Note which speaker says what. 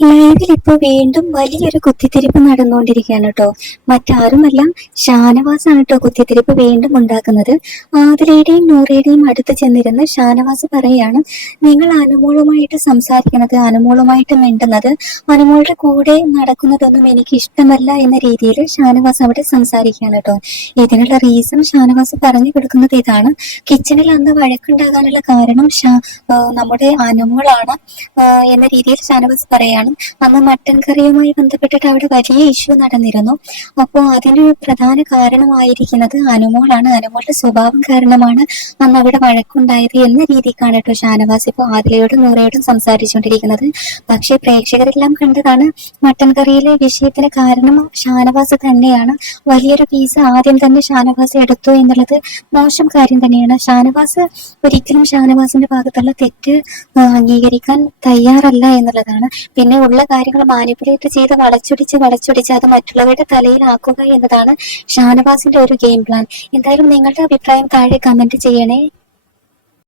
Speaker 1: ലൈവിൽ ഇപ്പൊ വീണ്ടും വലിയൊരു കുത്തിത്തിരിപ്പ് നടന്നുകൊണ്ടിരിക്കുകയാണ് കേട്ടോ. മറ്റാരുമല്ല ഷാനവാസാണ് കേട്ടോ കുത്തിത്തിരിപ്പ് വീണ്ടും ഉണ്ടാക്കുന്നത്. ആതിരയുടെയും നൂറയുടെയും അടുത്ത് ചെന്നിരുന്ന് ഷാനവാസ് പറയാണ് നിങ്ങൾ അനുമോളുമായിട്ട് സംസാരിക്കുന്നത് അനുമോളുമായിട്ട് മിണ്ടുന്നത് അനുമോളുടെ കൂടെ നടക്കുന്നതൊന്നും എനിക്ക് ഇഷ്ടമല്ല എന്ന രീതിയിൽ ഷാനവാസ് അവിടെ സംസാരിക്കുകയാണ് കേട്ടോ. ഇതിനുള്ള റീസൺ ഷാനവാസ് പറഞ്ഞു കൊടുക്കുന്നത് ഇതാണ്. കിച്ചണിൽ അന്ന് വഴക്കുണ്ടാകാനുള്ള കാരണം നമ്മുടെ അനുമോളാണ് എന്ന രീതിയിൽ ഷാനവാസ് പറയാണ് അന്ന് മട്ടൻ കറിയുമായി ബന്ധപ്പെട്ടിട്ട് അവിടെ വലിയ ഇഷ്യൂ നടന്നിരുന്നു. അപ്പോൾ അതിന് പ്രധാന കാരണമായിരിക്കുന്നത് അനുമോളാണ്. അനുമോളുടെ സ്വഭാവം കാരണമാണ് അന്ന് അവിടെ വഴക്കുണ്ടായത് എന്ന രീതിക്കാണ് കേട്ടോ ഷാനവാസ് ഇപ്പോൾ ആദിലയോടും നൂറയോടും സംസാരിച്ചുകൊണ്ടിരിക്കുന്നത്. പക്ഷേ പ്രേക്ഷകരെല്ലാം കണ്ടതാണ് മട്ടൻ കറിയിലെ വിഷയത്തിന് കാരണം ഷാനവാസ് തന്നെയാണ്. വലിയൊരു പീസ് ആദ്യം തന്നെ ഷാനവാസ് എടുത്തു എന്നുള്ളത് മോശം കാര്യം തന്നെയാണ്. ഷാനവാസ് ഒരിക്കലും ഷാനവാസിന്റെ ഭാഗത്തുള്ള തെറ്റ് അംഗീകരിക്കാൻ തയ്യാറല്ല എന്നുള്ളതാണ്. പിന്നെ ഉള്ള കാര്യങ്ങൾ മാനിപ്പുലേറ്റ് ചെയ്ത് വളച്ചൊടിച്ച് വളച്ചൊടിച്ച് അത് മറ്റുള്ളവരുടെ തലയിലാക്കുക എന്നതാണ് ഷാനവാസിന്റെ ഒരു ഗെയിം പ്ലാൻ. എന്തായാലും നിങ്ങളുടെ അഭിപ്രായം താഴെ കമന്റ് ചെയ്യണേ.